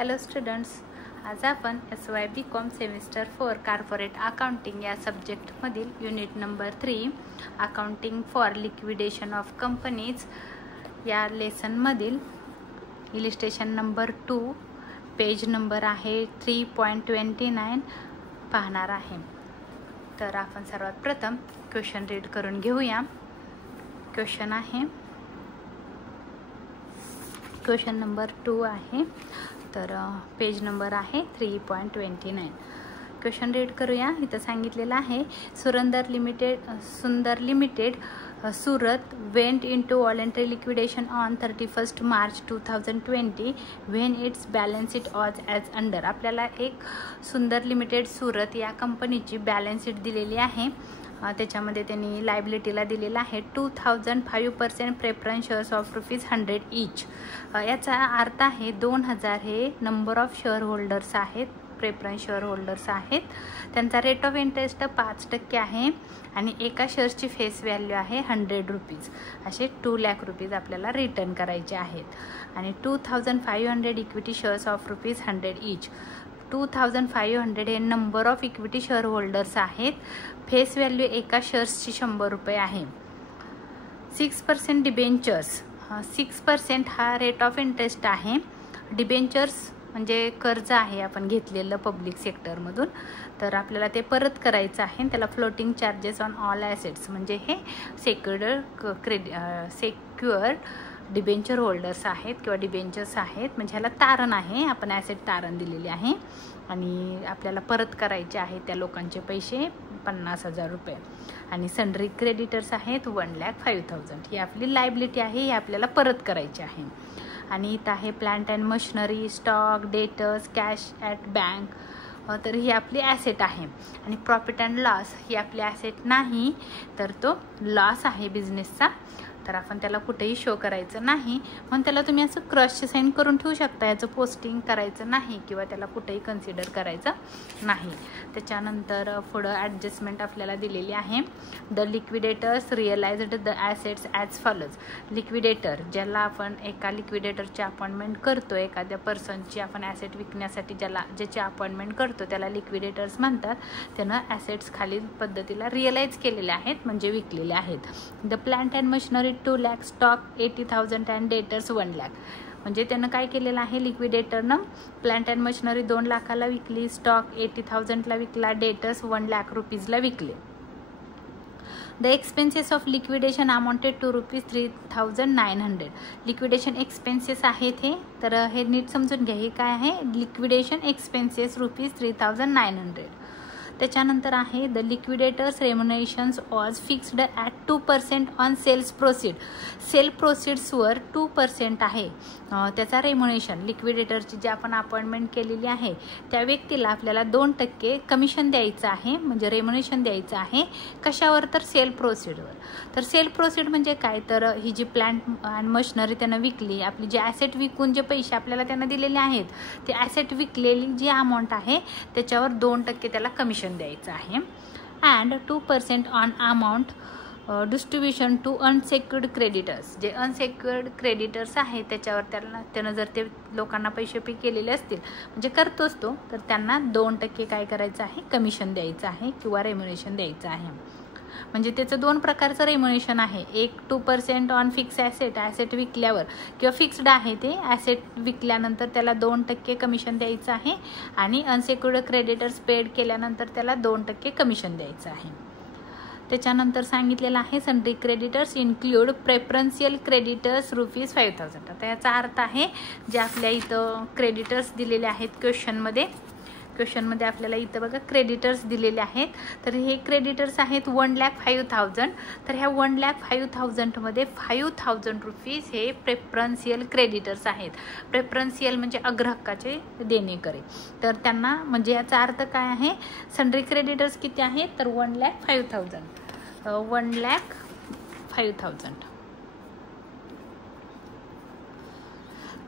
Hello students, आज आपण SYBCom semester 4 corporate accounting या सब्जेक्टमधील unit number 3 accounting for liquidation of companies या लेसनमधील इलिस्ट्रेशन नंबर 2 पेज नंबर आहे 3.29 पाहणार आहे. तर आपण सर्वात प्रथम क्वेश्चन रीड करून घेऊया. क्वेश्चन आहे क्वेश्चन नंबर 2 आहे. तर पेज नंबर आहे 3.29. क्वेश्चन रीड करूया. इथं सांगितलेलं आहे सुंदर limited Surat went into voluntary liquidation on 31 March 2020 when it's balance sheet was as under. आपल्याला एक सुंदर लिमिटेड सुरत या कंपनीची बॅलन्स शीट दिलेली आहे. त्याच्यामध्ये त्यांनी लायबिलिटीला दिलेला आहे 2005% प्रेफरन्स शेअर्स ऑफ ₹100 ईच. याचा अर्थ आहे 2000 हे नंबर ऑफ शेअर होल्डर्स आहेत, प्रेफरन्स शेअर होल्डर्स आहेत. त्यांचा रेट ऑफ इंटरेस्ट 5% आहे आणि एका शेअर्सची फेस व्हॅल्यू आहे ₹100. असे 2 लाख रुपीज आपल्याला रिटर्न करायचे आहेत. आणि 2500 इक्विटी शेअर्स ऑफ ₹100 ईच. 2500 हे number of equity share holders आहेत. फेस व्हॅल्यू एका शेअर्सची ₹100 आहे. 6% डिबेंचर्स. 6% हा रेट ऑफ इंटरेस्ट आहे. डिबेंचर्स म्हणजे कर्ज आहे आपण घेतलेलं पब्लिक सेक्टरमधून, तर आपल्याला ते परत करायचं आहे. त्याला floating charges on all assets म्हणजे हे सेक्युअर्ड डिबेंचर होल्डर्स आहेत किंवा डिबेंचर्स आहेत, म्हणजे ह्याला तारण आहे. आपण ॲसेट तारण दिलेले आहे आणि आपल्याला परत करायचे आहेत त्या लोकांचे पैसे ₹50,000. आणि सन्ड्री क्रेडिटर्स आहेत 1,05,000. ही आपली लायबिलिटी आहे, ही आपल्याला परत करायची आहे. आणि इथं आहे plant and machinery, stock, debtors, cash at bank. तर ही आपली ॲसेट आहे. आणि प्रॉफिट अँड लॉस ही आपली ॲसेट नाही, तर तो लॉस आहे बिझनेसचा. तर आपण त्याला कुठेही शो करायचं नाही, म्हणून त्याला तुम्ही असं क्रॉसची साईन करून ठेवू शकता. याचं पोस्टिंग करायचं नाही किंवा त्याला कुठेही कन्सिडर करायचं नाही. त्याच्यानंतर पुढं ॲडजस्टमेंट आपल्याला दिलेली आहे. The liquidators realised the assets as follows. Liquidator, ज्याला आपण एका लिक्विडेटरची अपॉइंटमेंट करतो, एखाद्या पर्सनची आपण ॲसेट विकण्यासाठी ज्याची अपॉइंटमेंट करतो त्याला लिक्विडेटर्स म्हणतात. त्यानं ॲसेट्स खालील पद्धतीला रिअलाइज केलेले आहेत म्हणजे विकलेले आहेत. The plant and machinery 2 lakh, stock 80,000 and debtors 1 lakh. म्हणजे त्यानं काय केलेलं आहे, लिक्विडेटरनं प्लांट अँड मशिनरी 2 लाखाला विकली, स्टॉक 80,000ला विकला, डेटर्स 1 लाख रुपीजला विकले. The expenses of liquidation amounted to ₹3,900. Liquidation expenses आहेत हे, तर हे नीट समजून घ्या. हे काय आहे, लिक्विडेशन एक्सपेन्सेस ₹3,900. त्याच्यानंतर आहे the liquidator's remunerations was fixed at 2% on sales proceed. Sale प्रोसीड्सवर 2% आहे त्याचा रेम्युनेशन. लिक्विडेटरची जी आपण अपॉइंटमेंट केलेली आहे त्या व्यक्तीला आपल्याला 2% कमिशन द्यायचं आहे, म्हणजे रेम्युनेशन द्यायचं आहे. कशावर, तर सेल प्रोसीडवर. तर सेल प्रोसीड म्हणजे काय, तर ही जी प्लांट अँड मशिनरी त्यानं विकली, आपली जे ॲसेट विकून जे पैसे आपल्याला त्यांना दिलेले आहेत, ते ॲसेट विकलेली जी अमाऊंट आहे त्याच्यावर 2% त्याला कमिशन द्यायचं आहे. And 2% on amount distribution to unsecured creditors. जे अनसेक्युर्ड क्रेडिटर्स आहेत त्याच्यावर त्यानं जर ते लोकांना पैसे पे केलेले असतील, म्हणजे करतोच तो, तर त्यांना 2% काय करायचं आहे, कमिशन द्यायचं आहे किंवा रेम्युनेशन द्यायचं आहे. म्हणजे त्याचं 2 प्रकारचं रेम्युनेशन आहे. एक 2% ऑन फिक्स ॲसेट विकल्यावर किंवा फिक्स्ड आहे ते ॲसेट विकल्यानंतर त्याला 2% कमिशन द्यायचं आहे. आणि अनसेक्युर्ड क्रेडिटर्स पेड केल्यानंतर त्याला 2% कमिशन द्यायचं आहे. त्याच्यानंतर सांगितलेलं आहे sundry creditors include preferential creditors ₹5,000. आता याचा अर्थ आहे जे आपल्या इथं क्रेडिटर्स दिलेले आहेत क्वेश्चनमध्ये आपल्याला इथं बघा क्रेडिटर्स दिलेले आहेत. तर हे क्रेडिटर्स आहेत 1,05,000. तर ह्या 1,05,000 मध्ये ₹5,000 हे प्रेफरन्शियल क्रेडिटर्स आहेत. प्रेफरन्शियल म्हणजे अग्रहक्काचे देणेकरी. तर त्यांना म्हणजे याचा अर्थ काय आहे, सन्ड्री क्रेडिटर्स किती आहेत, तर 1,05,000. 1,05,000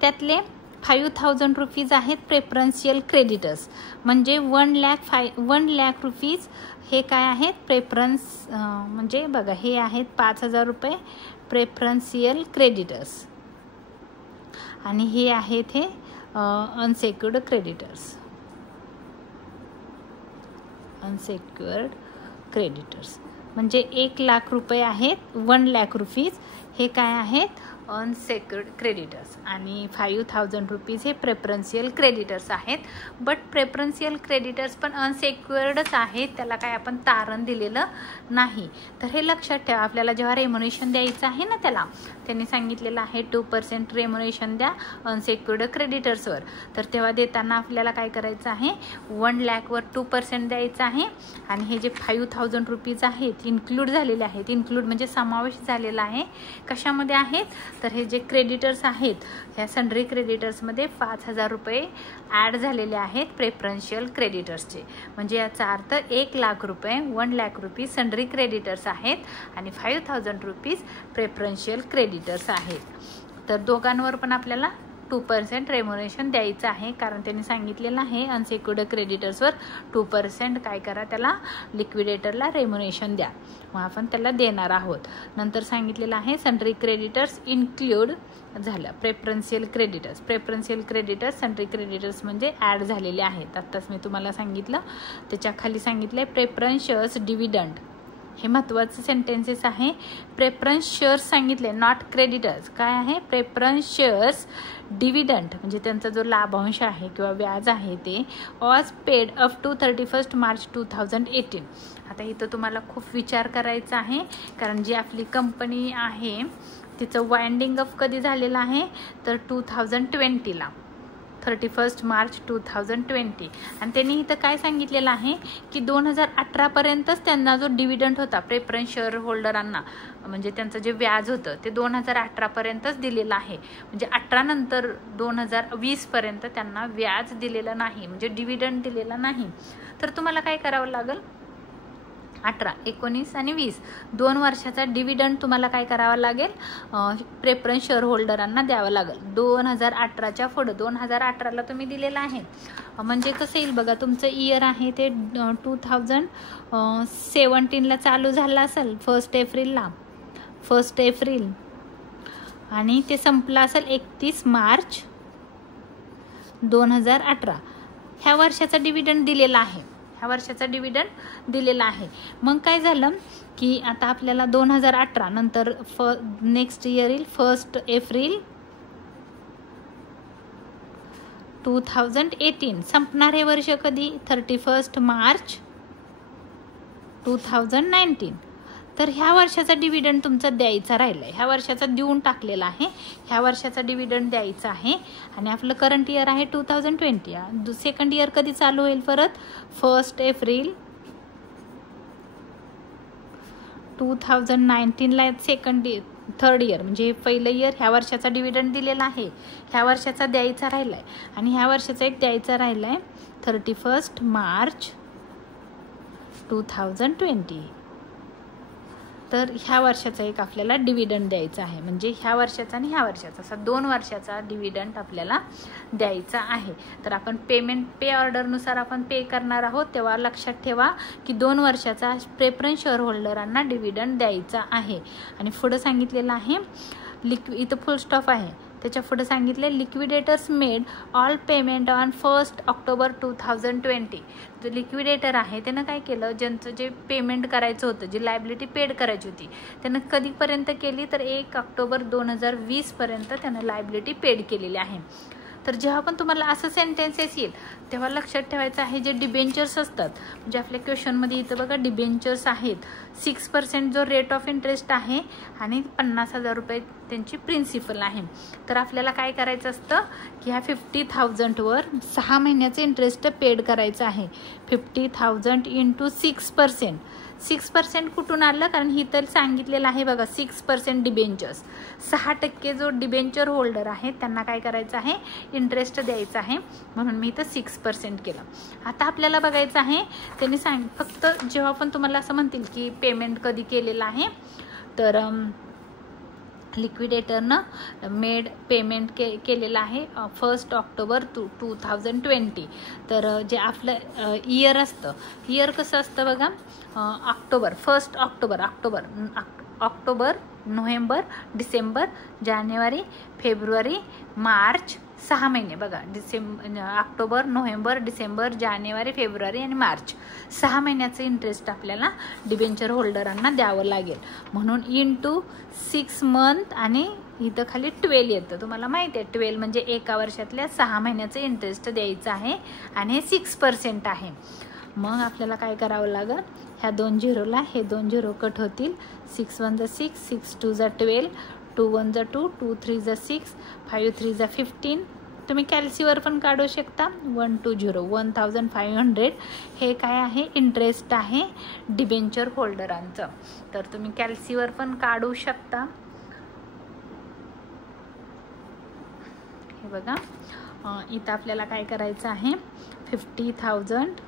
त्यातले ₹5,000 आहेत प्रेफरन्शियल क्रेडिटर्स. म्हणजे 1 लाख रुपीज हे काय आहेत, प्रेफरन्स म्हणजे बघा हे आहेत ₹5,000 प्रेफरन्शियल क्रेडिटर्स. आणि हे आहेत हे अनसेक्युर्ड क्रेडिटर्स. अनसेक्युर्ड क्रेडिटर्स म्हणजे 1 लाख रुपये आहेत, 1 लाख रुपीज हे काय आहेत, अनसेक्युर्ड क्रेडिटर्स. आणि 5,000 रुपीज हे प्रेफरन्शियल क्रेडिटर्स आहेत. बट प्रेफरन्शियल क्रेडिटर्स पण अनसेक्युर्डच आहेत, त्याला काय आपण तारण दिलेलं नाही. तर हे लक्षात ठेवा. आपल्याला जेव्हा रेम्युनेशन द्यायचं आहे ना, त्याला त्यांनी सांगितलेलं आहे 2% रेम्युनेशन द्या अनसेक्युर्ड क्रेडिटर्सवर. तर तेव्हा देताना आपल्याला काय करायचं आहे, 1 लाखवर 2% द्यायचं आहे. आणि हे जे 5,000 रुपीज आहेत इन्क्लूड झालेले आहेत, इन्क्लूड म्हणजे समावेश झालेला आहे. कशामध्ये आहेत, तर हे जे क्रेडिटर्स आहेत ह्या सन्ड्री क्रेडिटर्समध्ये 5,000 रुपये ॲड झालेले आहेत प्रेफरन्शियल क्रेडिटर्सचे. म्हणजे याचा अर्थ 1 लाख रुपये, 1 लाख रुपीज सन्ड्री क्रेडिटर्स आहेत आणि 5,000 रुपीज प्रेफरन्शियल क्रेडिटर्स आहेत. तर दोघांवर पण आपल्याला 2% रेम्युनेशन द्यायचं आहे, कारण त्यांनी सांगितलेलं आहे अनसेक्युर्ड क्रेडिटर्सवर 2% काय करा, त्याला लिक्विडेटरला रेम्युनेशन द्या. मग आपण त्याला देणार आहोत. नंतर सांगितलेलं आहे सन्ड्री क्रेडिटर्स इन्क्लूड झालं preferential creditors. Preferential creditors sundry creditors म्हणजे ॲड झालेले आहेत. आत्ताच मी तुम्हाला सांगितलं. त्याच्या खाली सांगितलं आहे प्रेफरन्स शेअर्स डिव्हिडंड. हे महत्त्वाचे सेंटेन्सेस आहे. प्रेफरन्स शेअर्स सांगितले, नॉट क्रेडिटर्स. काय आहे, प्रेफरन्स शेअर्स डिव्हिडंड म्हणजे त्यांचा जो लाभांश आहे किंवा व्याज आहे ते was paid up to 31 March 2018. आता इथं तुम्हाला खूप विचार करायचा आहे, कारण जी आपली कंपनी आहे तिचं वाइंडिंग अप कधी झालेलं आहे, तर 2020ला 31 मार्च 2020. आणि त्यांनी इथं काय सांगितलेलं आहे की 2018पर्यंतच त्यांना जो डिव्हिडंड होता प्रेफरन्स शेअर होल्डरांना, म्हणजे त्यांचं जे व्याज होतं ते 2018पर्यंतच दिलेलं आहे. म्हणजे 18 नंतर 2020पर्यंत त्यांना व्याज दिलेलं नाही, म्हणजे डिव्हिडंड दिलेला नाही. तर तुम्हाला काय करावं लागेल, 18, 19 आणि 20 2 वर्षाचा डिव्हिडंड तुम्हाला काय करावा लागेल, प्रेफरन्स शेअर होल्डरांना द्यावं लागेल. 2018च्या पुढं 2018ला तुम्ही दिलेलं आहे. म्हणजे कसं येईल बघा, तुमचं इयर आहे ते 2017ला चालू झालं असेल 1 एप्रिल आणि ते संपलं असेल 31 मार्च 2018. ह्या वर्षाचा डिव्हिडंड दिलेला आहे, मग काय झालं की आता आपल्याला 2018 नंतर नेक्स्ट इयर येईल 1 एप्रिल 2018. संपणार हे वर्ष कधी, 31 मार्च 2019. तर ह्या वर्षाचा डिव्हिडंड तुमचा द्यायचा राहिला आहे. ह्या वर्षाचा देऊन टाकलेला आहे, ह्या वर्षाचा डिव्हिडंड द्यायचा आहे. आणि आपलं करंट इयर आहे 2020. सेकंड इयर कधी चालू होईल परत, 1 एप्रिल 2019ला थर्ड इयर म्हणजे पहिलं इयर. ह्या वर्षाचा डिव्हिडंड दिलेला आहे, ह्या वर्षाचा द्यायचा राहिला आहे. आणि ह्या वर्षाचा एक द्यायचा राहिला आहे 31 मार्च 2020. तर ह्या वर्षाचा एक आपल्याला डिव्हिडंड द्यायचा आहे. म्हणजे ह्या वर्षाचा आणि ह्या वर्षाचा असा 2 वर्षाचा डिव्हिडंड आपल्याला द्यायचा आहे. तर आपण पे ऑर्डरनुसार आपण पे करणार आहोत. तेव्हा लक्षात ठेवा की 2 वर्षाचा प्रेफरन्स शेअर होल्डरांना डिव्हिडंड द्यायचा आहे. आणि पुढं सांगितलेलं आहे इथं फुल स्टॉप आहे, त्याच्या पुढे सांगितले liquidators made all payment on 1 October 2020. जो लिक्विडेटर आहे त्यानं काय केलं, ज्यांचं जे पेमेंट करायचं होतं, जी लायबिलिटी पेड करायची होती, त्यानं कधीपर्यंत केली, तर 1 ऑक्टोबर 2020पर्यंत त्यानं लायबिलिटी पेड केलेली आहे. तर जेव्हा पण तुम्हाला असं सेंटेन्सेस येईल तेव्हा लक्षात ठेवायचं आहे जे डिबेंचर्स असतात, म्हणजे आपल्या क्वेश्चनमध्ये इथं बघा डिबेंचर्स आहेत, 6% जो रेट ऑफ इंटरेस्ट आहे आणि 50,000 रुपये त्यांची प्रिन्सिपल आहे. तर आपल्याला काय करायचं असतं की ह्या 50,000वर 6 महिन्याचं इंटरेस्ट पेड करायचं आहे. 50,000 इंटू 6%. 6% कुठून आलं, कारण ही तर सांगितलेलं आहे बघा 6% डिबेंचर्स. 6% जो डिबेंचर होल्डर आहे त्यांना काय करायचं आहे, इंटरेस्ट द्यायचा आहे, म्हणून मी इथं 6% केलं. आता आपल्याला बघायचं आहे त्यांनी फक्त जेव्हा पण तुम्हाला असं म्हणतील की पेमेंट कधी केलेलं आहे, तर लिक्विडेटरनं मेड पेमेंट केलेलं आहे 1 ऑक्टोबर 2020. तर जे आपलं इयर असतं, इयर कसं असतं बघा, ऑक्टोबर 1 ऑक्टोबर, नोव्हेंबर, डिसेंबर, जानेवारी, फेब्रुवारी, मार्च, 6 महिने बघा, ऑक्टोबर, नोव्हेंबर, डिसेंबर, जानेवारी, फेब्रुवारी आणि मार्च 6 महिन्याचं इंटरेस्ट आपल्याला डिबेंचर होल्डरांना द्यावं लागेल. म्हणून इंटू 6 मंथ आणि इथं खाली 12 येतं. तुम्हाला माहिती आहे 12 म्हणजे एका वर्षातल्या 6 महिन्याचं इंटरेस्ट द्यायचं आहे आणि हे 6% आहे. मग आपल्याला काय करावं लागेल, ह्या 2 झिरोला हे 2 झिरो कट होतील. 6 1 जा 6, 6 2 जा 12, 2 1 जा 2, 2 3 जा 6, 5 3 जा 15. तुम्ही कॅल्सीवर पण काढू शकता. 120 1500 हे काय आहे, इंटरेस्ट आहे डिबेंचर होल्डरांचं. तर तुम्ही कॅल्सीवर पण काढू शकता. हे बघा, इथं आपल्याला काय करायचं आहे, 50,000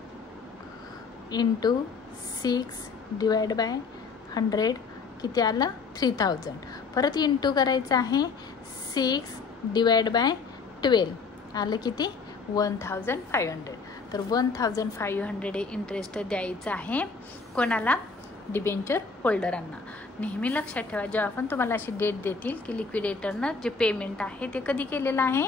इंटू 6 डिवाइड बाय 100 किती आलं, 3000. परत इंटू करायचं आहे 6 डिवाइड बाय 12 आलं किती, 1500. तर 1500 हे इंटरेस्ट द्यायचं आहे कोणाला, डिबेंचर होल्डरांना. नेहमी लक्षात ठेवा, जेव्हा पण तुम्हाला अशी डेट देतील की लिक्विडेटरनं जे पेमेंट आहे ते कधी केलेलं आहे,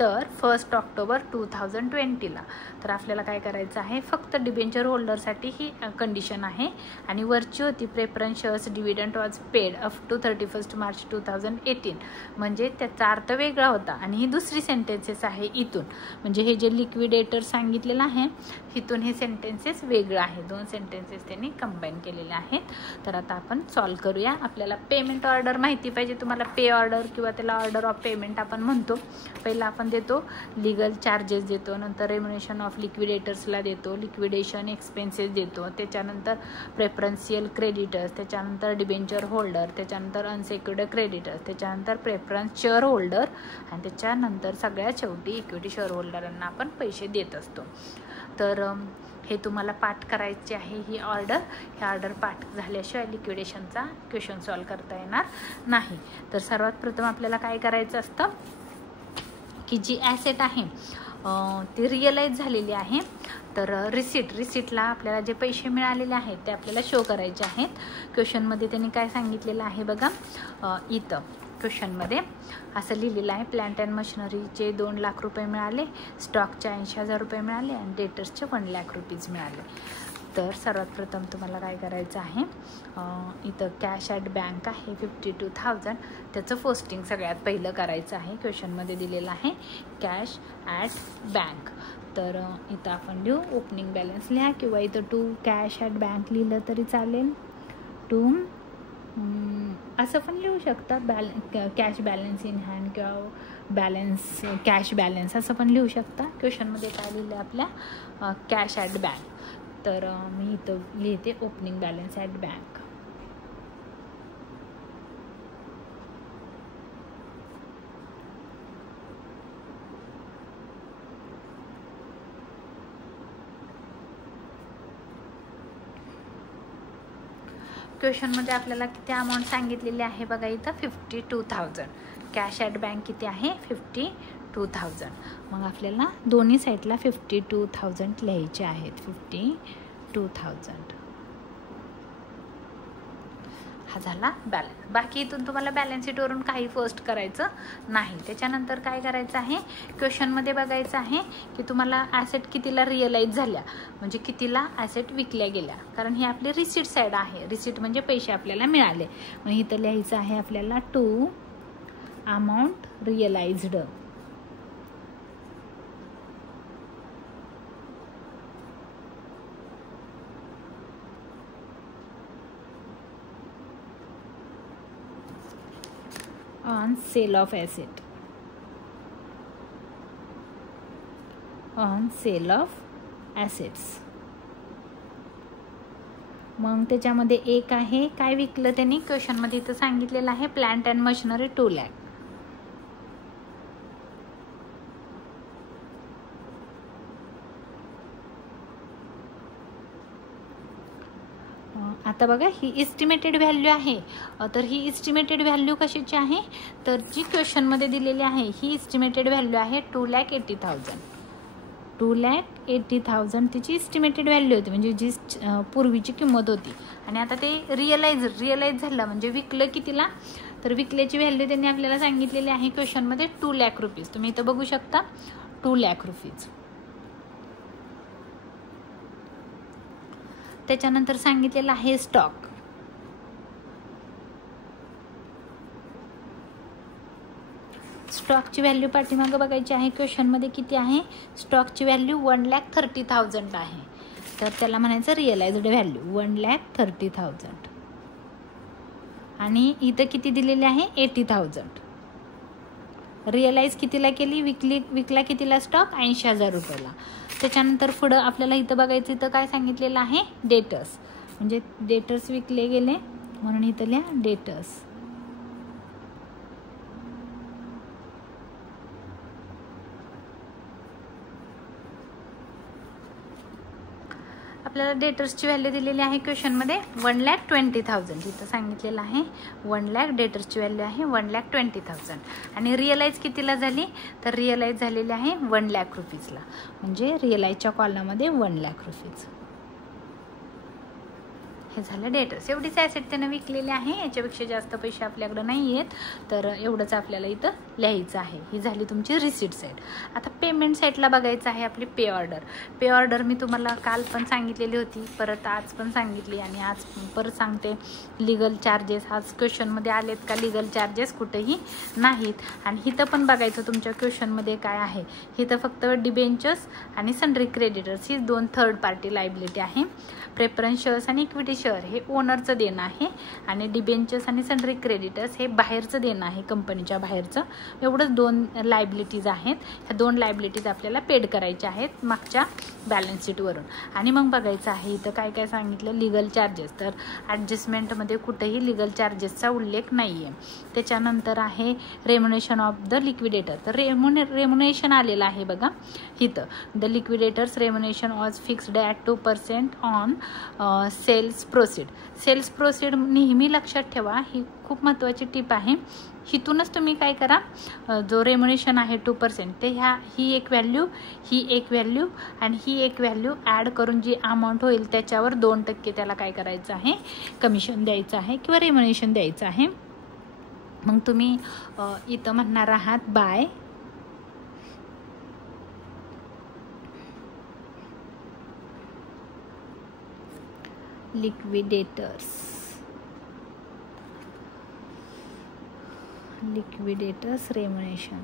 तर 1 ऑक्टोबर 2020ला. तर आपल्याला काय करायचं आहे, फक्त डिबेंचर होल्डरसाठी ही कंडिशन आहे. आणि वरची होती preference shares dividend was paid up to 31 March 2018, म्हणजे त्याचा अर्थ वेगळा होता. आणि ही दुसरी सेंटेन्सेस आहे इथून, म्हणजे हे जे लिक्विडेटर सांगितलेलं आहे इथून हे सेंटेन्सेस वेगळं आहे. 2 सेंटेन्सेस त्यांनी कंबाईन केलेले आहेत. तर आता आपण सॉल्व करूया. आपल्याला पेमेंट ऑर्डर माहिती पाहिजे तुम्हाला, पे ऑर्डर किंवा त्याला ऑर्डर ऑफ पेमेंट आपण म्हणतो. पहिला आपण देतो लीगल चार्जेस देतो, नंतर रेम्युनेशन ऑफ लिक्विडेटर्सला देतो, लिक्विडेशन एक्सपेन्सेस देतो, त्याच्यानंतर प्रेफरन्शियल क्रेडिटर्स, त्याच्यानंतर डिबेंचर होल्डर, त्याच्यानंतर अनसेक्युर्ड क्रेडिटर्स, त्याच्यानंतर प्रेफरन्स शेअर होल्डर आणि त्याच्यानंतर सगळ्यात शेवटी इक्विटी शेअर होल्डरांना आपण पैसे देत असतो. तर हे तुम्हाला पाठ करायचे आहे ही ऑर्डर. ही ऑर्डर पाठ झाल्याशिवाय लिक्विडेशनचा क्वेश्चन सॉल्व करता येणार नाही. तर सर्वात प्रथम आपल्याला काय करायचं असतं की जी ॲसेट आहे ती रिअलाइज झालेली आहे. तर रिसिटला आपल्याला जे पैसे मिळालेले आहेत ते आपल्याला शो करायचे आहेत. क्वेश्चनमध्ये त्यांनी काय सांगितलेलं आहे बघा, इथं क्वेश्चनमध्ये असं लिहिलेलं आहे, प्लांट अँड मशिनरीचे 2 लाख रुपये मिळाले, स्टॉकचे 80,000 रुपये मिळाले आणि डेटर्सचे 1 लाख रुपीज मिळाले. तर सर्वात प्रथम तुम्हाला काय करायचं आहे, इथं कॅश ॲट बँक आहे 52,000, त्याचं पोस्टिंग सगळ्यात पहिलं करायचं आहे. क्वेश्चनमध्ये दिलेलं आहे कॅश ॲट बँक. तर इथं आपण लिहू ओपनिंग बॅलन्स लिहा किंवा इथं टू कॅश ॲट बँक लिहिलं तरी चालेल. टू असं पण लिहू शकता, कॅश बॅलन्स इन हँड किंवा कॅश बॅलन्स असं पण लिहू शकता. क्वेश्चनमध्ये काय लिहिलं आपल्या कॅश ॲट बँक. तर मी इथं लिहिते ओपनिंग बॅलन्स ॲट बँक. क्वेश्चनमध्ये आपल्याला किती अमाऊंट सांगितलेली आहे बघा, इथं 52,000. कॅश ॲट बँक किती आहे 52,000. मग आपल्याला दोन्ही साईडला 52,000 लिहायचे आहेत. 52,000 हा झाला बॅलन्स. बाकी इथून तुम्हाला बॅलन्स शीटवरून काही फर्स्ट करायचं नाही. त्याच्यानंतर काय करायचं आहे, क्वेश्चनमध्ये बघायचं आहे की तुम्हाला ॲसेट कितीला रिअलाइज झाल्या, म्हणजे कितीला ॲसेट विकल्या गेल्या. कारण ही आपली रिसीट साईड आहे. रिसीट म्हणजे पैसे आपल्याला मिळाले. मग इथं लिहायचं आहे आपल्याला to amount realised. on sale of asset, on sale of assets. मग त्याच्यामध्ये एक आहे काय विकलं त्यांनी, क्वेश्चनमध्ये इथं सांगितलेलं आहे प्लांट अँड मशिनरी 2 लाख. आता बघा ही इस्टिमेटेड व्हॅल्यू आहे. तर ही इस्टिमेटेड व्हॅल्यू कशाची आहे, तर जी क्वेश्चनमध्ये दिलेली आहे ही इस्टिमेटेड व्हॅल्यू आहे 2,80,000. 2,80,000 तिची इस्टिमेटेड व्हॅल्यू होती, म्हणजे जी पूर्वीची किंमत होती. आणि आता ते रिअलाइज झालं म्हणजे विकलं कितीला, तर विकल्याची व्हॅल्यू त्यांनी आपल्याला सांगितलेली आहे क्वेश्चनमध्ये 2 लाख रुपीज. तुम्ही इथं बघू शकता 2 लाख रुपीज. त्याच्यानंतर सांगितलेलं आहे स्टॉक. स्टॉकची व्हॅल्यू पाठीमागं बघायची आहे. क्वेश्चनमध्ये किती आहे? स्टॉकची व्हॅल्यू 1,30,000 आहे. तर त्याला म्हणायचं रिअलाइज्ड व्हॅल्यू 1,30,000. आणि इथं किती दिलेले आहे? 80,000. रिअलाइज कितीला केली? विकला कितीला स्टॉक? 80,000 रुपयाला. त्याच्यानंतर पुढं आपल्याला इथं बघायचं, इथं काय सांगितलेलं आहे? डेटर्स. म्हणजे डेटर्स विकले गेले म्हणून इथं लिहा डेटर्स. आपल्याला डेटर्सची व्हॅल्यू दिलेली आहे क्वेश्चनमध्ये 1,20,000. इथं सांगितलेलं आहे 1 लाख डेटर्सची व्हॅल्यू आहे 1,20,000. आणि रिअलाइज कितीला झाली? तर रिअलाइज झालेली आहे 1 लाख रुपीजला. म्हणजे रिअलाइजच्या कॉलममध्ये 1 लाख रुपीज. हे झालं डेटर्स. एवढीच ॲसेट त्यानं विकलेली आहे. याच्यापेक्षा जास्त पैसे आपल्याकडे नाही आहेत. तर एवढंच आपल्याला इथं लिहायचं आहे. ही झाली तुमची रिसीट साईड. आता पेमेंट साईडला बघायचं आहे आपली पे ऑर्डर. पे ऑर्डर मी तुम्हाला काल पण सांगितलेली होती, परत आज पण सांगितली आणि आज परत सांगते. लिगल चार्जेस आज क्वेश्चनमध्ये आलेत का? लिगल चार्जेस कुठेही नाहीत. आणि इथं पण बघायचं तुमच्या क्वेश्चनमध्ये काय आहे. इथं फक्त डिबेंचर्स आणि सन्ड्री क्रेडिटर्स ही 2 थर्ड पार्टी लायबिलिटी आहे. प्रेफरन्स शेअर्स आणि इक्विटी शेअर हे ओनरचं देणं आहे. आणि डिबेंचर्स आणि सन्ड्री क्रेडिटर्स हे बाहेरचं देणं आहे, कंपनीच्या बाहेरचं. एवढंच 2 लायबिलिटीज आहेत. ह्या 2 लायबिलिटीज आपल्याला पेड करायच्या आहेत मागच्या बॅलन्स शीटवरून. आणि मग बघायचं आहे इथं काय काय सांगितलं. Legal charges. तर ॲडजस्टमेंटमध्ये कुठेही लिगल चार्जेसचा उल्लेख नाही आहे. त्याच्यानंतर आहे रेम्युनेशन ऑफ द लिक्विडेटर. तर रेम्युनेशन आलेलं आहे बघा इथं. The liquidator's remuneration was fixed at 2% on sales proceed. Sales proceed नेहमी लक्षात ठेवा, ही खूप महत्त्वाची टिप आहे. हिथूनच तुम्ही काय करा, जो रेम्युनेशन आहे 2% ते ही एक व्हॅल्यू, ही एक व्हॅल्यू आणि ही एक व्हॅल्यू ॲड करून जी अमाऊंट होईल त्याच्यावर 2% त्याला काय करायचं आहे? कमिशन द्यायचं आहे किंवा रेम्युनेशन द्यायचं आहे. मग तुम्ही इथं म्हणणार आहात बाय लिक्विडेटर्स रेम्युनेशन.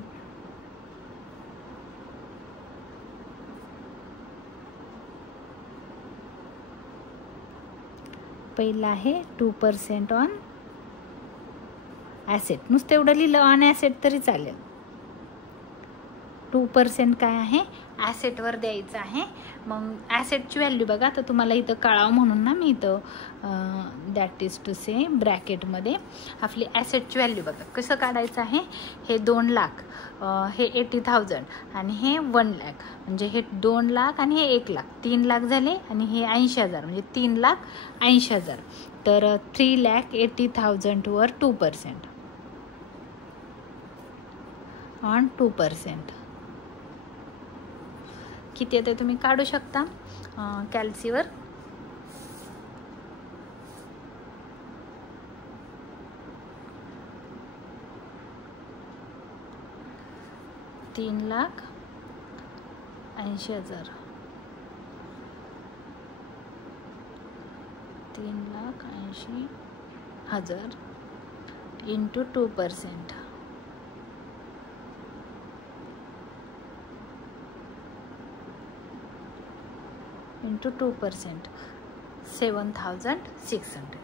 पहिला आहे 2% ऑन ॲसेट. नुसतं एवढं लिहिलं ऑन ॲसेट तरी चालेल. 2% काय आहे? ॲसेटवर द्यायचं आहे. मग ॲसेटची व्हॅल्यू बघा. तर तुम्हाला इथं कळावं म्हणून ना मी इथं दॅट इज टू से ब्रॅकेटमध्ये आपली ॲसेटची व्हॅल्यू बघा कसं काढायचं आहे. हे 2 लाख, हे 80,000 आणि हे 1 लाख. म्हणजे हे 2 लाख आणि हे 1 लाख, 3 लाख झाले. आणि हे 80,000 म्हणजे 3,80,000. तर 3,80,000 वर 2% ऑन 2%. किती येते तुम्ही काढू शकता कॅल्सीवर. $3,80,000 3,80,000 इंटू 2%. इंटू 2% 7,600.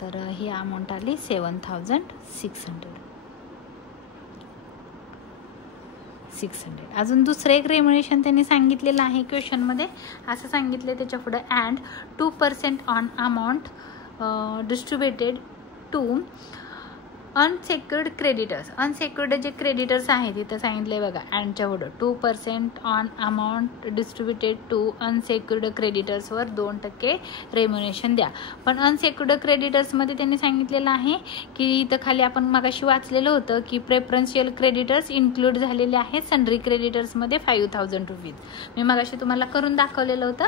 तर ही अमाऊंट आली 7,600. अजून दुसरं एक रेम्युनेशन त्यांनी सांगितलेलं आहे क्वेश्चनमध्ये. असं सांगितलं त्याच्या पुढे and 2% on amount distributed to unsecured creditors. Unsecured जे क्रेडिटर्स आहेत तिथं सांगितले बघा अँडच्या पुढं 2% on amount distributed to unsecured क्रेडिटर्सवर 2% रेम्युनेशन द्या. पण अनसेक्युर्ड क्रेडिटर्समध्ये त्यांनी सांगितलेलं आहे की इथं खाली आपण मगाशी वाचलेलं होतं की प्रेफरन्शियल क्रेडिटर्स इन्क्लूड झालेले आहेत सन्ड्री क्रेडिटर्समध्ये 5,000 रुपीज. मी मगाशी तुम्हाला करून दाखवलेलं होतं.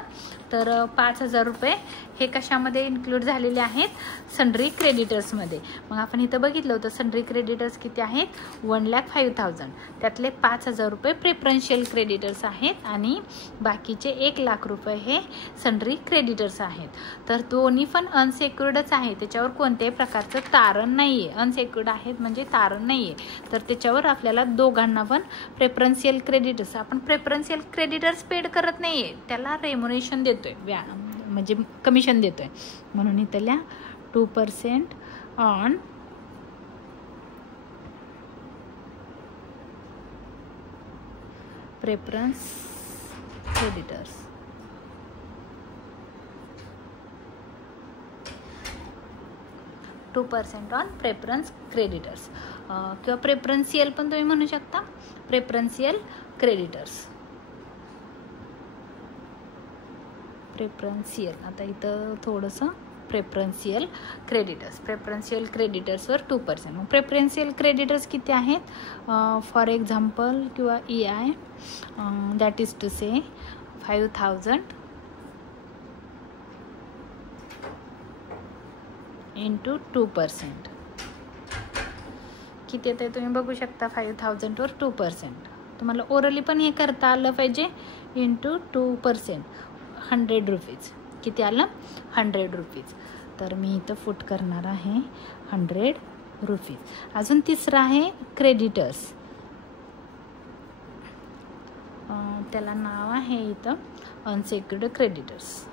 तर 5,000 रुपये हे कशामध्ये इन्क्लूड झालेले आहेत? सन्ड्री क्रेडिटर्समध्ये. मग आपण इथं बघितलं होतं सन्ड्री क्रेडिटर्स किती आहेत 1,05,000. त्यातले 5,000 रुपये प्रेफरन्शियल क्रेडिटर्स आहेत आणि बाकीचे 1,00,000 रुपये हे सन्ड्री क्रेडिटर्स आहेत. तर दोन्ही पण अनसेक्युर्डच आहे, त्याच्यावर कोणत्याही प्रकारचं तारण नाही आहे. अनसेक्युर्ड आहेत म्हणजे तारण नाही आहे, तर त्याच्यावर आपल्याला दोघांना पण प्रेफरन्शियल क्रेडिटर्स, आपण प्रेफरन्शियल क्रेडिटर्स पेड करत नाही आहे, त्याला रेम्युनेशन देतो आहे, म्हणजे कमिशन देतो आहे. म्हणून इथल्या 2% on preference creditors. On preference creditors किंवा प्रेफरन्शियल पण तुम्ही म्हणू शकता, प्रेफरन्शियल क्रेडिटर्स. प्रेफरन्शियल, आता इथं थोडंसं प्रेफरन्शियल क्रेडिटर्सवर 2%. मग प्रेफरन्शियल क्रेडिटर्स किती आहेत, फॉर एक्झाम्पल किंवा EI, that is to say 5,000 into 2%. किती येतं तुम्ही बघू शकता, 5,000 वर 2%. तुम्हाला ओरली पण हे करता आलं पाहिजे. Into 2% 100 rupees. किती आलं 100 रुपीज. तर मी इथं फुट करणार आहे 100 रुपीज. अजून तिसरं आहे क्रेडिटर्स, त्याला नाव आहे इथं unsecured creditors.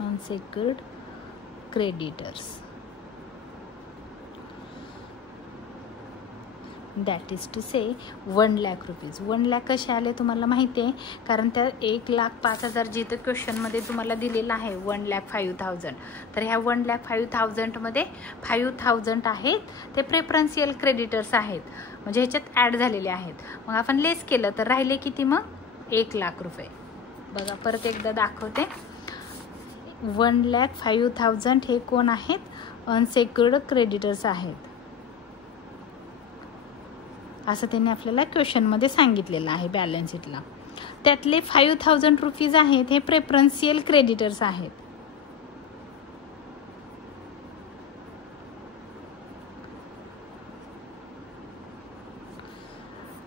Unsecured creditors, that is to say 1,00,000 rupees. 1,00,000 कसे आले तुम्हाला माहिती आहे, कारण त्या 1,05,000 जिथं क्वेश्चनमध्ये तुम्हाला दिलेलं आहे 1,05,000, तर ह्या 1,05,000 5,000 आहेत ते प्रेफरन्शियल क्रेडिटर्स आहेत, म्हणजे ह्याच्यात ॲड झालेले आहेत. मग आपण लेस केलं तर राहिले किती मग 1,00,000 रुपये. बघा परत एकदा दाखवते. 1,05,000 हे कोण आहेत, अनसेक्युर्ड क्रेडिटर्स आहेत, असं त्यांनी आपल्याला क्वेश्चनमध्ये सांगितलेलं आहे बॅलन्स शीटला. त्यातले 5,000 रुपीज आहेत हे प्रेफरन्शियल क्रेडिटर्स आहेत.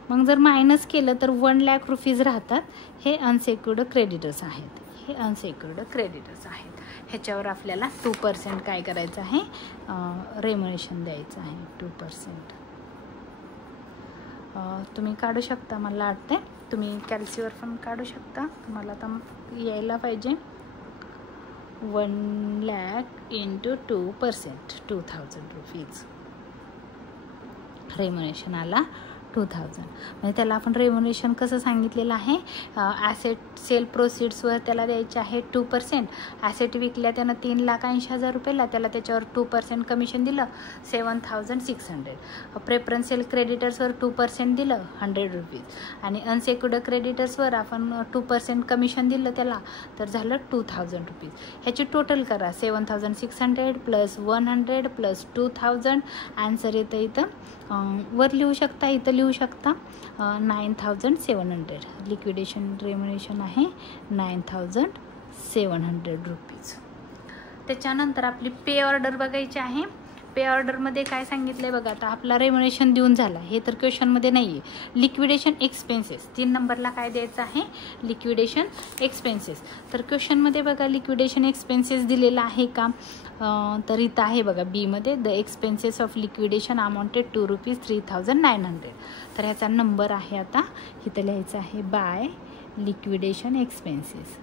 मग जर मायनस केलं तर 1,00,000 रुपीज राहतात. हे अनसेक्युर्ड क्रेडिटर्स आहेत, हे अनसेक्युर्ड क्रेडिटर्स आहेत. ह्याच्यावर आपल्याला 2% काय करायचं आहे, रेम्युनेशन द्यायचं आहे 2%. तुम्ही काढू शकता, मला वाटते तुम्ही कॅल्सीवर पण काढू शकता. तुम्हाला आता यायला पाहिजे 1,00,000 इंटू 2%, 2,000 रुपीज रेम्युनेशन आला 2,000. म्हणजे त्याला आपण रेम्युनेशन कसं सांगितलेलं आहे, ॲसेट सेल प्रोसीड्सवर त्याला द्यायचे आहे 2%. ॲसेट विकल्या त्यानं 3,80,000 रुपयाला, त्याला त्याच्यावर 2% कमिशन दिलं 7,600. प्रेफरन्शियल क्रेडिटर्सवर 2% दिलं 100 रुपीज. आणि अनसेक्युर्ड क्रेडिटर्सवर आपण 2% कमिशन दिलं त्याला, तर झालं 2,000 रुपीज. ह्याची टोटल करा, 7,600 प्लस 100 प्लस 2,000. आन्सर येतं इथं वर लिहू शकता, इथं लिहू शकता 9,700. लिक्विडेशन रेम्युनेशन आहे 9,700 रुपीज. त्याच्यानंतर आपली पे ऑर्डर बघायची आहे. पे ऑर्डरमध्ये काय सांगितलं आहे बघा. आता आपला रेम्युनेशन देऊन झाला, हे तर क्वेश्चनमध्ये नाही आहे. लिक्विडेशन एक्सपेन्सेस 3 नंबरला काय द्यायचं आहे, लिक्विडेशन एक्सपेन्सेस. तर क्वेश्चनमध्ये बघा लिक्विडेशन एक्सपेन्सेस दिलेला आहे का, तर इथं आहे बघा बीमध्ये, the expenses of liquidation amounted to ₹3,900. तर ह्याचा नंबर आहे, आता इथं लिहायचं आहे by liquidation expenses.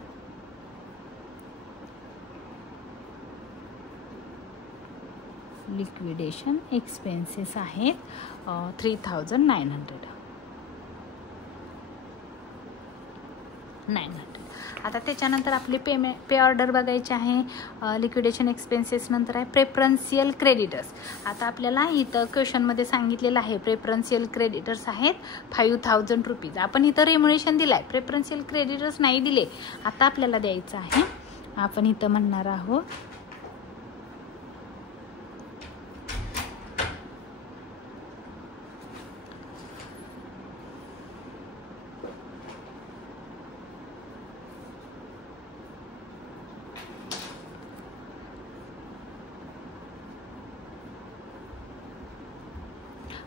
Liquidation expenses आहेत 3,900. आता त्याच्यानंतर आपली पे ऑर्डर बघायची आहे. लिक्विडेशन एक्सपेन्सेस नंतर आहे प्रेफरन्शियल क्रेडिटर्स. आता आपल्याला इथं क्वेश्चनमध्ये सांगितलेलं आहे प्रेफरन्शियल क्रेडिटर्स आहेत 5,000 रुपीज. आपण इथं रेम्युनेशन दिलं आहे, प्रेफरन्शियल क्रेडिटर्स नाही दिले. आता आपल्याला द्यायचं आहे, आपण इथं म्हणणार आहोत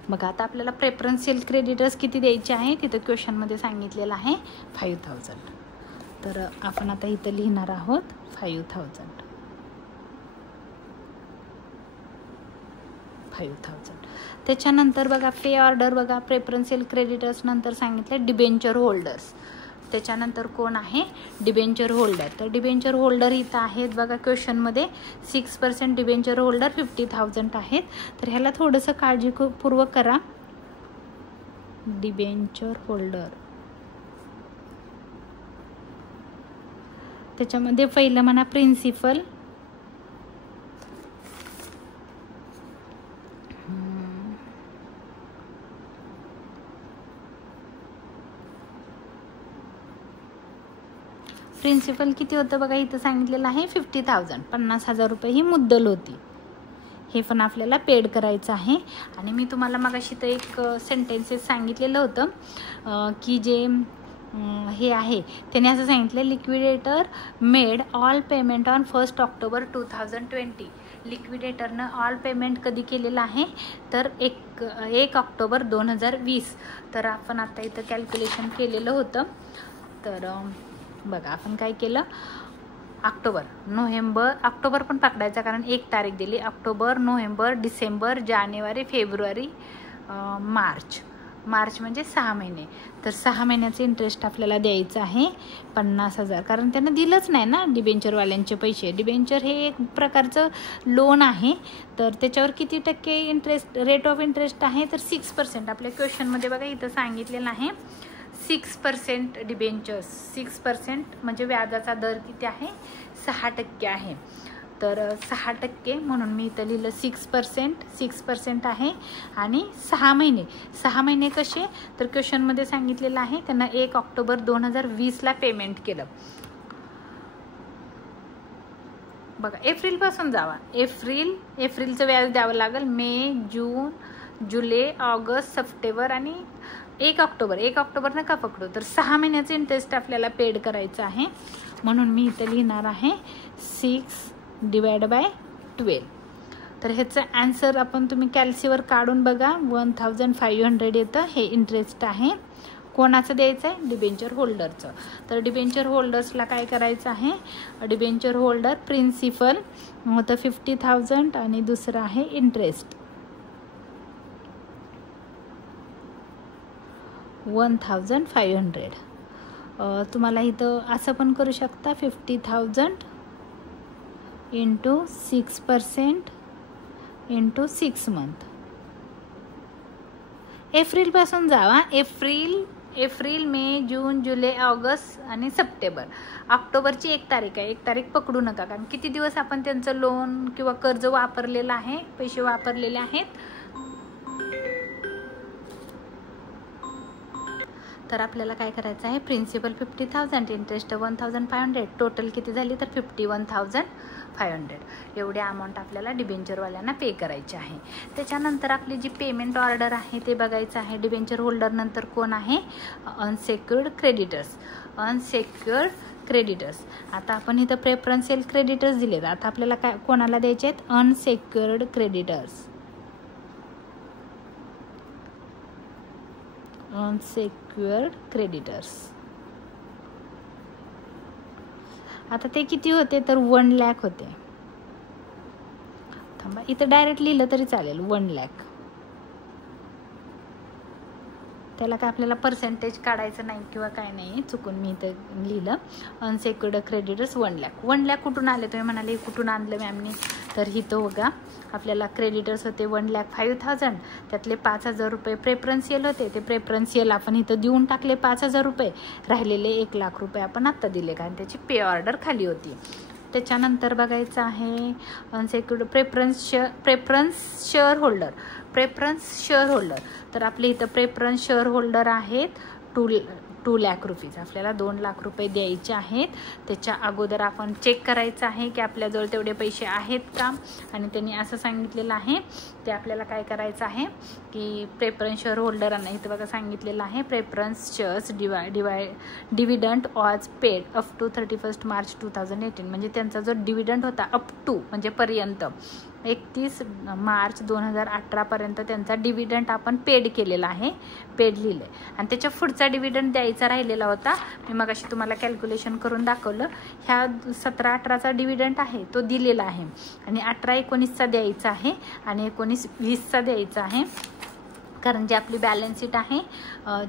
मग आता आपल्याला प्रेफरन्शियल क्रेडिटर्स किती द्यायचे आहे तिथं क्वेश्चनमध्ये सांगितलेलं आहे 5000. तर आपण आता इथं लिहिणार आहोत 5000. त्याच्यानंतर बघा पे ऑर्डर बघा, प्रेफरन्शियल क्रेडिटर्स नंतर सांगितले डिबेंचर होल्डर्स. त्याच्यानंतर कोण आहे डिबेंचर होल्डर. तर डिबेंचर होल्डर इथं आहेत बघा क्वेश्चनमध्ये 6% डिबेंचर होल्डर 50,000 आहेत. तर ह्याला थोडंसं काळजीपूर्वक करा. डिबेंचर होल्डर त्याच्यामध्ये पहिलं म्हणा प्रिन्सिपल, प्रिन्सिपल किती होतं बघा इथं सांगितलेलं आहे 50,000, 50,000 रुपये ही मुद्दल होती. हे पण आपल्याला पेड करायचं आहे. आणि मी तुम्हाला मगाशी तर एक सेंटेन्सेस सांगितलेलं होतं की जे हे आहे त्याने असं सांगितलं liquidator made all payment on 1 October 2020. लिक्विडेटरनं ऑल पेमेंट कधी केलेलं आहे तर 1 ऑक्टोबर 2020. तर आपण आता इथं कॅल्क्युलेशन केलेलं होतं. तर बघा आपण काय केलं, ऑक्टोबर पण पकडायचा कारण 1 तारीख दिली. ऑक्टोबर, नोव्हेंबर, डिसेंबर, जानेवारी, फेब्रुवारी, मार्च म्हणजे 6 महिने. तर 6 महिन्याचं इंटरेस्ट आपल्याला द्यायचं आहे 50,000. कारण त्यांना दिलंच नाही ना डिबेंचरवाल्यांचे पैसे. डिबेंचर हे एक प्रकारचं लोन आहे. तर त्याच्यावर किती टक्के इंटरेस्ट, रेट ऑफ इंटरेस्ट आहे तर 6%. आपल्या क्वेश्चनमध्ये बघा इथं सांगितलेलं आहे 6% डिबेंचर्स. 6% म्हणजे व्याजाचा दर किती आहे 6% आहे. तर 6% म्हणून मी इथं लिहिलं 6% आहे. आणि 6 महिने कसे तर क्वेश्चनमध्ये सांगितलेलं आहे त्यांना 1 ऑक्टोबर 2020ला पेमेंट केलं. बघा एप्रिलपासून जावा, एप्रिलचं व्याज द्यावं लागेल. मे, जून, जुलै, ऑगस्ट, सप्टेंबर आणि 1 ऑक्टोबर नका पकडू. तर 6 महिन्याचं इंटरेस्ट आपल्याला पेड करायचं आहे. म्हणून मी इथं लिहिणार आहे 6/12. तर ह्याचं ॲन्सर आपण तुम्ही कॅल्सीवर काढून बघा 1500 येतं. हे इंटरेस्ट आहे. कोणाचं द्यायचं आहे डिबेंचर होल्डरचं. तर डिबेंचर होल्डर्सला काय करायचं आहे, डिबेंचर होल्डर प्रिन्सिपल होतं 50,000 आणि दुसरं आहे इंटरेस्ट 1500. तुम्हाला इथं असं पण करू शकता 50,000 × 6% × 6 मंथ. एप्रिलपासून जावा. एप्रिल, मे, जून, जुलै, ऑगस्ट आणि सप्टेंबर. ऑक्टोबरची 1 तारीख आहे. 1 तारीख पकडू नका कारण किती दिवस आपण त्यांचं लोन किंवा कर्ज वापरलेलं आहे, पैसे वापरलेले आहेत. तर आपल्याला काय करायचं आहे प्रिन्सिपल 50,000, इंटरेस्ट 1,500, टोटल किती झाली तर 51,500. एवढी अमाऊंट आपल्याला डिबेंचरवाल्यांना पे करायची आहे. त्याच्यानंतर आपली जी पेमेंट ऑर्डर आहे ते बघायचं आहे. डिबेंचर होल्डर नंतर कोण आहे अनसेक्युर्ड क्रेडिटर्स. आता आपण इथं प्रेफरन्शियल क्रेडिटर्स दिलेत. आता आपल्याला काय कोणाला द्यायचे आहेत अनसेक्युर्ड क्रेडिटर्स. आता ते किती होते तर 1 लाख होते. थांबा इथं डायरेक्ट लिहिलं तरी चालेल 1 लाख. त्याला काय आपल्याला पर्सेंटेज काढायचं नाही किंवा काय नाही, चुकून मी इथं लिहिलं अनसेक्युर्ड क्रेडिटर्स 1 लाख. 1 लाख कुठून आले तुम्ही म्हणाले कुठून आणलं मॅमने. तर इथं बघा आपल्याला क्रेडिटर्स होते 1,05,000. त्यातले 5,000 रुपये प्रेफरन्शियल होते. ते प्रेफरन्शियल आपण इथं देऊन टाकले 5,000 रुपये. राहिलेले 1 लाख रुपये आपण आत्ता दिले कारण त्याची पे ऑर्डर खाली होती. त्याच्यानंतर बघायचं आहे अनसेक्युर्ड प्रेफरन्स शेअर होल्डर. तर आपले इथं प्रेफरन्स शेअर होल्डर आहेत 2 लाख रुपीज. आपल्याला 2 लाख रुपये द्यायचे आहेत. त्याच्या अगोदर आपण चेक करायचं आहे की आपल्याजवळ तेवढे पैसे आहेत का. आणि त्यांनी असं सांगितलेलं आहे ते आपल्याला काय करायचं आहे की प्रेफरन्स शेअर होल्डरांना इथं बघा सांगितलेलं आहे preference shares dividend was paid up to 31 March 2018. म्हणजे त्यांचा जो डिव्हिडंड होता अप टू म्हणजे पर्यंत 31 मार्च 2018पर्यंत त्यांचा डिव्हिडंड आपण पेड केलेला आहे, पेड लिहिलं आहे. आणि त्याच्या पुढचा डिव्हिडंड द्यायचा राहिलेला होता. मी मग अशी तुम्हाला कॅल्क्युलेशन करून दाखवलं. ह्या 17-18चा डिव्हिडंड आहे तो दिलेला आहे आणि 18-19चा द्यायचा आहे आणि 19-20चा द्यायचा आहे. कारण जे आपली बॅलन्स शीट आहे,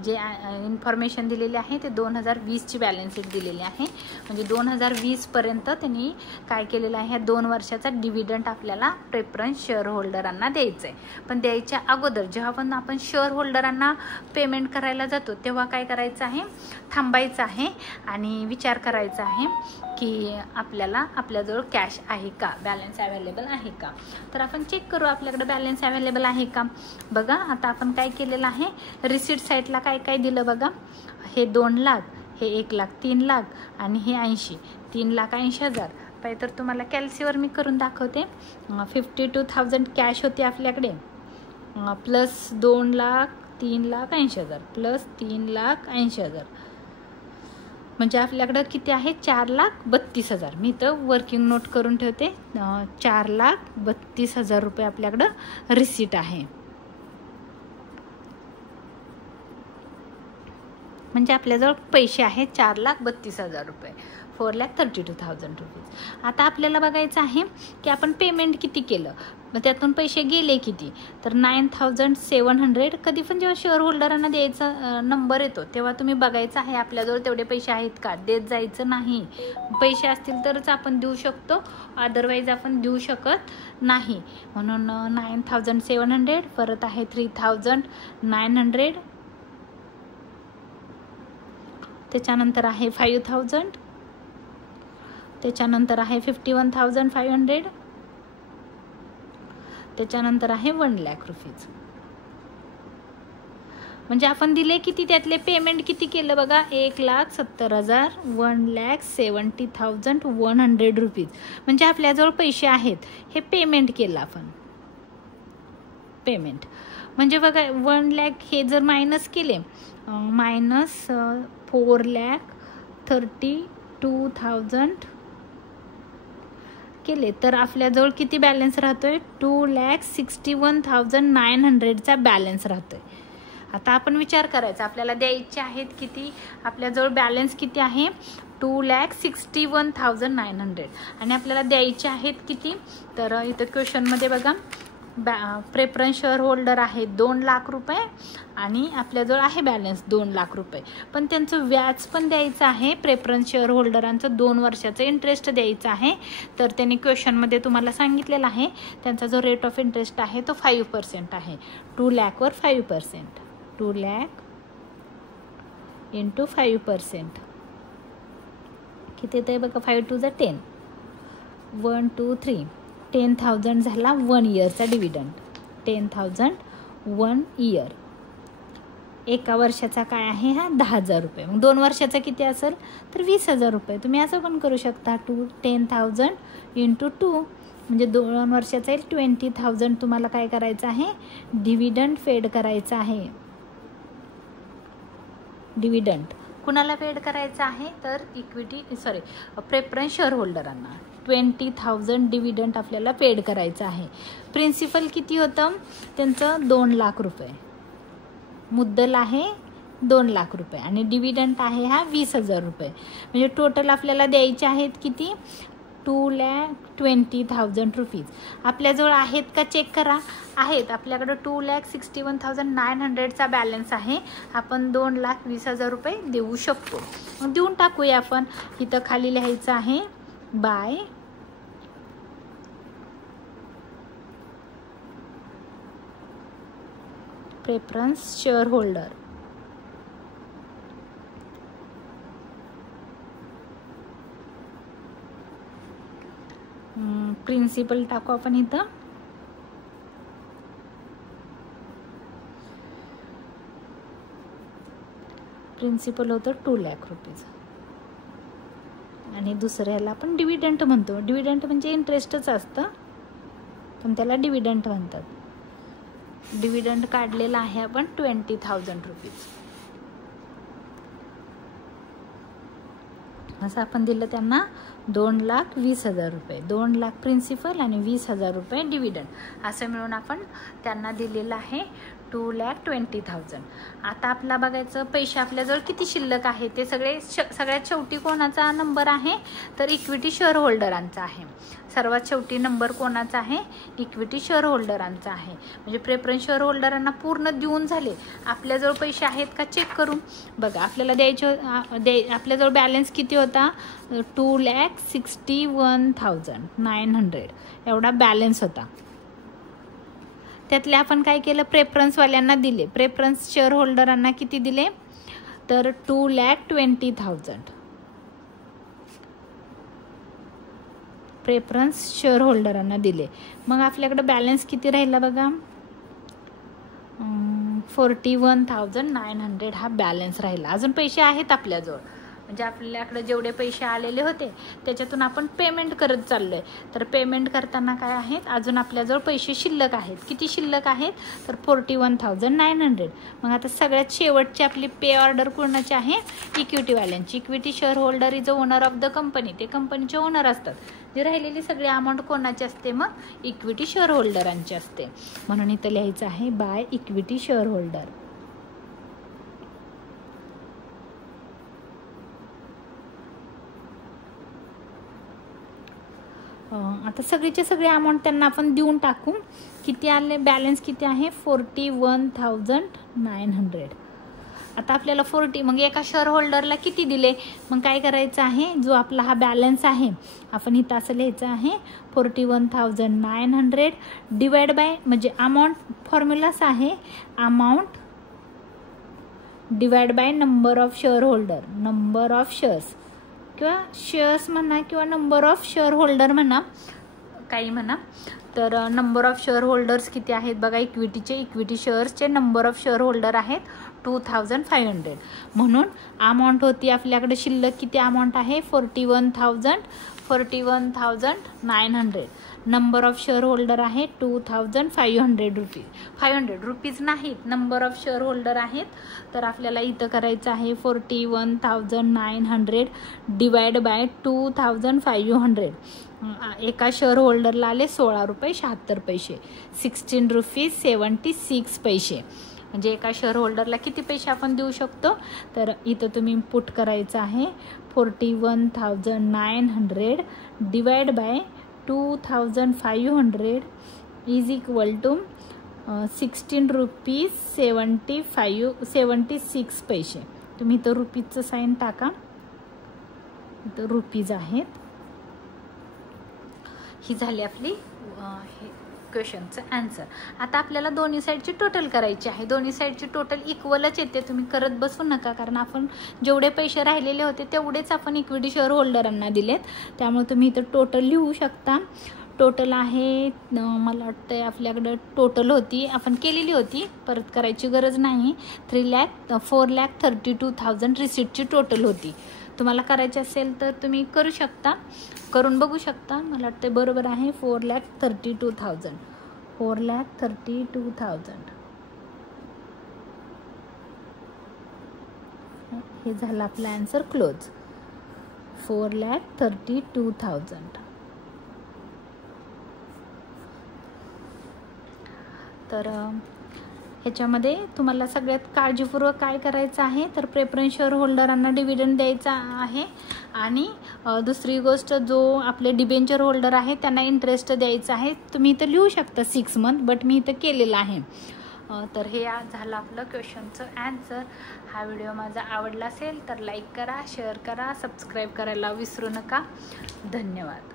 जे इन्फॉर्मेशन दिलेली आहे ते 2020ची बॅलन्स शीट दिलेली आहे. म्हणजे 2020पर्यंत त्यांनी काय केलेलं आहे, ह्या 2 वर्षाचा डिव्हिडंड आपल्याला प्रेफरन्स शेअर होल्डरांना द्यायचं आहे. पण द्यायच्या अगोदर जेव्हा पण आपण शेअर होल्डरांना पेमेंट करायला जातो तेव्हा काय करायचं आहे, थांबायचं आहे आणि विचार करायचा आहे की आपल्याजवळ कॅश आहे का, बॅलन्स अवेलेबल आहे का. तर आपण चेक करू आपल्याकडे बॅलन्स अवेलेबल आहे का. बघा आता आपण काय केलेलं आहे, रिसिट साईटला काय काय दिलं बघा. हे 2 लाख, हे 1 लाख, 3 लाख आणि हे 80, 3,80,000. पाहिजे तर तुम्हाला कॅल्सीवर मी करून दाखवते. 52,000 कॅश होते आपल्याकडे, प्लस 2 लाख 3,80,000 प्लस 3,80,000. म्हणजे आपल्याकडं किती आहे, 4,32,000. मी इथं वर्किंग नोट करून ठेवते. 4,32,000 रुपये आपल्याकडं रिसीट आहे. म्हणजे आपल्याजवळ पैसे आहेत 4,32,000 रुपये, 4,32,000 रुपीज. आता आपल्याला बघायचं आहे की आपण पेमेंट किती केलं, मग त्यातून पैसे गेले किती. तर 9,700. कधी पण जेव्हा शेअर होल्डरांना द्यायचा नंबर येतो तेव्हा तुम्ही बघायचं आहे आपल्याजवळ तेवढे पैसे आहेत का, देत जायचं नाही. पैसे असतील तरच आपण देऊ शकतो, अदरवाईज आपण देऊ शकत नाही. म्हणून 9,700, परत आहे 3,900, त्याच्यानंतर आहे 5,000, त्याच्यानंतर आहे 51,500, त्याच्यानंतर आहे 1 लाख रुपीज. म्हणजे आपण दिले किती, त्यातले पेमेंट किती केलं बघा, 1,70,000, 1,70,100 रुपीज. म्हणजे आपल्याजवळ पैसे आहेत, हे पेमेंट केलं आपण. पेमेंट म्हणजे बघा 1 लाख हे जर मायनस केले, मायनस 4,32,000 केले तर आपल्याजवळ किती बॅलन्स राहतोय, 2,61,900चा बॅलन्स राहतोय. आता आपण विचार करायचा आपल्याला द्यायचे आहेत किती, आपल्याजवळ बॅलन्स किती आहे, 2,61,900 आणि आपल्याला द्यायचे आहेत किती. तर इथं क्वेश्चनमध्ये बघा प्रेफरन्स शेअर होल्डर आहे 2 लाख रुपये आणि आपल्याजवळ आहे बॅलन्स 2 लाख रुपये. पण त्यांचं व्याज पण द्यायचं आहे, प्रेफरन्स शेअर होल्डरांचं 2 वर्षाचं इंटरेस्ट द्यायचं आहे. तर त्यांनी क्वेश्चनमध्ये तुम्हाला सांगितलेलं आहे त्यांचा जो रेट ऑफ इंटरेस्ट आहे तो 5% आहे. 2 लाखवर 5%, 2 लाख इंटू 5% किती येतं बघा, 5 2 जा 10, 1 2 3, 10,000 झाला 1 इयरचा डिव्हिडंड. 10,000 1 इयर. एका वर्षाचा काय आहे हा, 10,000 रुपये. मग 2 वर्षाचा किती असेल तर 20,000 रुपये. तुम्ही असं पण करू शकता, 10,000 इंटू 2 म्हणजे 2 वर्षाचा येईल 20,000. तुम्हाला काय करायचं आहे, डिव्हिडंड पेड करायचं आहे. डिव्हिडंड कुणाला पेड करायचं आहे तर प्रेफरन्स शेअर होल्डरांना 20,000 डिव्हिडंड आपल्याला पेड करायचं आहे. प्रिन्सिपल किती होतं त्यांचं, 2 लाख रुपये. मुद्दल आहे 2 लाख रुपये आणि डिव्हिडंड आहे हा 20,000 रुपये. म्हणजे टोटल आपल्याला द्यायचे आहेत किती, 2,20,000 रुपीज. आपल्याजवळ आहेत का चेक करा, आहेत. आपल्याकडं 2,61,900चा बॅलन्स आहे. आपण 2,20,000 रुपये देऊ शकतो. मग देऊन टाकूया आपण. इथं खाली लिहायचं आहे by preference shareholder. Principal टाकू आपण इथं. प्रिन्सिपल होतं 2 लाख रुपीज आणि दुसऱ्याला आपण डिव्हिडंड म्हणतो. डिव्हिडंड म्हणजे इंटरेस्टच असतं पण त्याला डिव्हिडंड म्हणतात. डिव्हिडंड काढलेला आहे आपण 20,000 रुपीज. असं आपण दिलं त्यांना 2,20,000 रुपये. 2 लाख प्रिन्सिपल आणि 20,000 रुपये डिव्हिडंड असं मिळून आपण त्यांना दिलेलं आहे 2,20,000. आता आपला बघायचं पैसे आपल्याजवळ किती शिल्लक आहे ते. सगळ्यात शेवटी कोणाचा नंबर आहे तर इक्विटी शेअर होल्डरांचा आहे. सर्वात शेवटी नंबर कोणाचा आहे? इक्विटी शेअर होल्डरांचा आहे. म्हणजे प्रेफरन्स शेअर होल्डरांना पूर्ण देऊन झाले. आपल्याजवळ पैसे आहेत का चेक करून बघा. आपल्याला आपल्याजवळ बॅलन्स किती होता? 2,61,900 एवढा बॅलन्स होता. त्यातले आपण काय केलं? प्रेफरन्सवाल्यांना दिले. प्रेफरन्स शेअर होल्डरांना किती दिले? तर 2,20,000 प्रेफरन्स शेअर होल्डरांना दिले. मग आपल्याकडे बॅलन्स किती राहिला बघा? 41,900 हा बॅलन्स राहिला. अजून पैसे आहेत आपल्याजवळ. म्हणजे आपल्याकडे जेवढे पैसे आलेले होते त्याच्यातून आपण पेमेंट करत चाललो आहे. तर पेमेंट करताना काय आहेत? अजून आपल्याजवळ पैसे शिल्लक आहेत. किती शिल्लक आहेत? तर 41,900. मग आता सगळ्यात शेवटची आपली पे ऑर्डर कोणाची आहे? इक्विटीवाल्यांची. Equity share holder is a owner of the company. ते कंपनीचे ओनर असतात. जी राहिलेली सगळी अमाऊंट कोणाची असते? मग इक्विटी शेअर होल्डरांची असते. म्हणून इथं लिहायचं आहे बाय इक्विटी शेअर होल्डर. आता सगळीचे सगळे अमाऊंट त्यांना आपण देऊन टाकू. किती आले? बॅलन्स किती आहे? 41,900. आता आपल्याला 40 मग एका शेअर होल्डरला किती दिले? मग काय करायचं आहे? जो आपला हा बॅलन्स आहे आपण इथं असं लिहायचं आहे 41,900 डिवाइड बाय म्हणजे अमाऊंट फॉर्म्युलाच आहे amount divide by number of share holder. Number of shares किंवा शेअर्स म्हणा किंवा नंबर ऑफ शेअर होल्डर म्हणा काही म्हणा. तर नंबर ऑफ शेअर होल्डर्स किती आहेत बघा? इक्विटी शेअर्सचे नंबर ऑफ शेअर होल्डर आहेत 2,500. म्हणून अमाऊंट होती आपल्याकडे शिल्लक किती अमाऊंट आहे? 41,900. नंबर ऑफ शेअर होल्डर आहे 2,500 रुपीज. 500 रुपीज नाहीत, नंबर ऑफ शेअर होल्डर आहेत. तर आपल्याला इथं करायचं आहे 41,900 डिवाइड बाय 2,500. एका शेअर होल्डरला आले 16 रुपये 76 पैसे. 16 रुपीज 76 पैसे. म्हणजे एका शेअर होल्डरला किती पैसे आपण देऊ शकतो? तर इथं तुम्ही पुट करायचं आहे 41,900 divide by 2,500 is equal to 16 rupees 76 पैसे. तुम्ही इथं रुपीजचं साईन टाका. इथं रुपीज आहेत. ही झाली आपली क्वेश्चनचं आन्सर. आता आपल्याला दोन्ही साईडची टोटल करायची आहे. दोन्ही साईडची टोटल इक्वलच येते. तुम्ही करत बसू नका, कारण आपण जेवढे पैसे राहिलेले होते तेवढेच आपण इक्विटी शेअर होल्डरांना दिलेत. त्यामुळे तुम्ही इथं टोटल लिहू शकता. टोटल आहे मला वाटतं आपल्याकडं टोटल होती आपण केलेली होती, परत करायची गरज नाही. 4,32,000 रिसिप्टची टोटल होती. तुम्हाला करायची असेल तर तुम्ही करू शकता, करून बघू शकता. मला वाटतं बरोबर आहे 4,32,000. 4,32,000 हे झालं आपलं आन्सर क्लोज. 4,32,000. तर ह्याच्यामध्ये तुम्हाला सगळ्यात काळजीपूर्वक काय करायचं आहे तर प्रेफरन्स शेअर होल्डरांना डिव्हिडंड द्यायचा आहे. आणि दुसरी गोष्ट जो आपले डिबेंचर होल्डर आहे त्यांना इंटरेस्ट द्यायचा आहे. तुम्ही इथं लिहू शकता 6 मंथ, बट मी इथं केलेलं आहे. तर हे झालं आपलं क्वेश्चनचं ॲन्सर. हा व्हिडिओ माझा आवडला असेल तर लाईक करा, शेअर करा, सबस्क्राईब करायला विसरू नका. धन्यवाद.